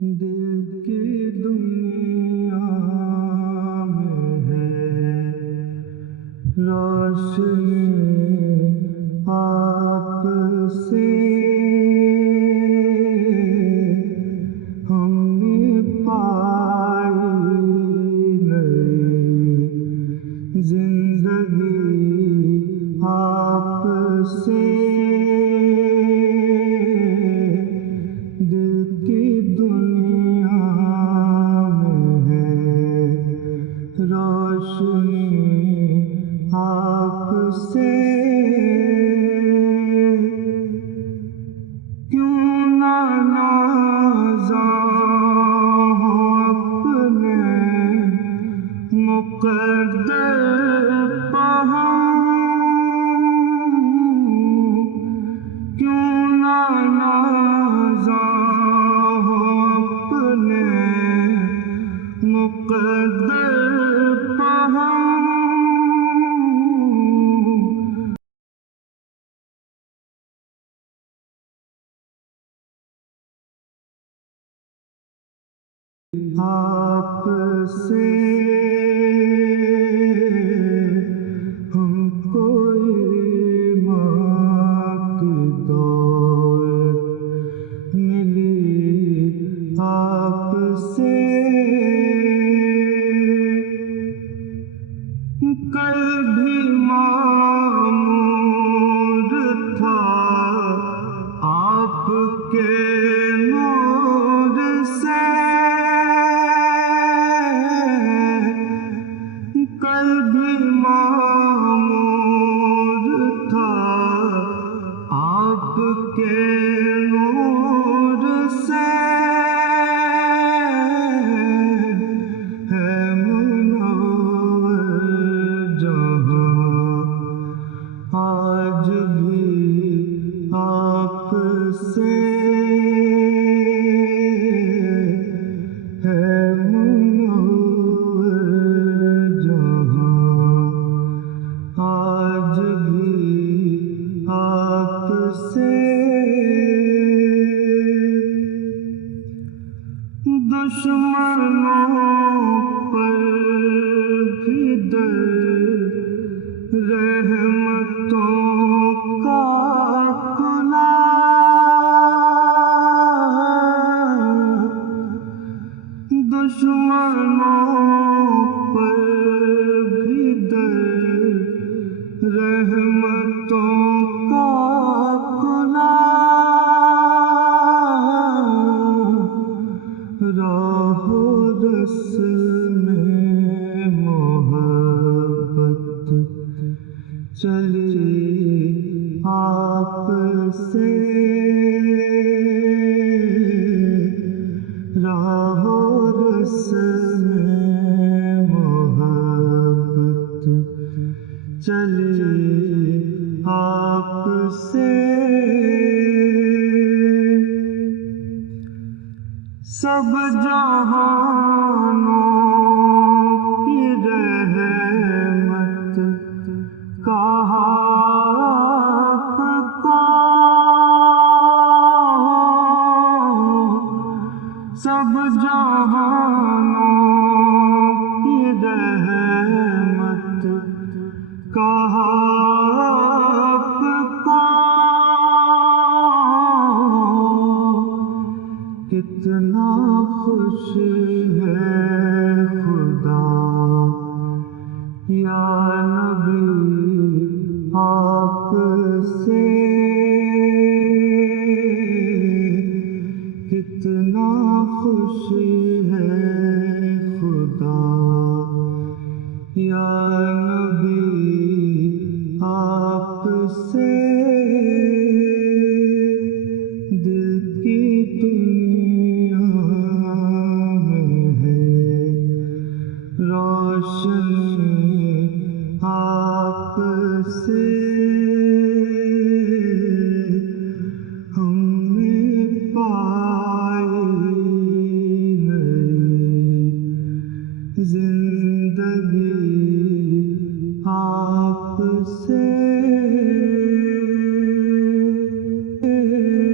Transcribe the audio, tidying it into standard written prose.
دل کی دنیا میں ہے روشنی آپ سے ہم نے پائی نئی زندگی آپ سے دل کی دنیا میں ہے روشنی آپ سے کیوں نہ نازاں ہوں اپنے مقدر پہ کیوں نہ نازاں ہوں اپنے مقدر پہ آپ سے ہم کو ایمان کی دولت ملی آپ سے کل بھی معمور تھا آپ کے نور سے کل بھی معمور تھا آپ کے نور سے ہے منور جہاں آج بھی آپ سے ہے منور آج بھی آپ سے دشمنوں پر بھی رحمتوں کا کھلا دشمنوں پر بھی رحمتوں کا کھلا راہ و رسم میں محبت چلی آپ سے راہ و رسم میں محبت چلی آپ سے سب جہانوں کی رحمت کہا آپ کو سب جہانوں کی رحمت کہا آپ کو کتنا خوش ہے خدا یا نبی آپ سے کتنا خوش ہے خدا یا نبی آپ سے دل کی دنیا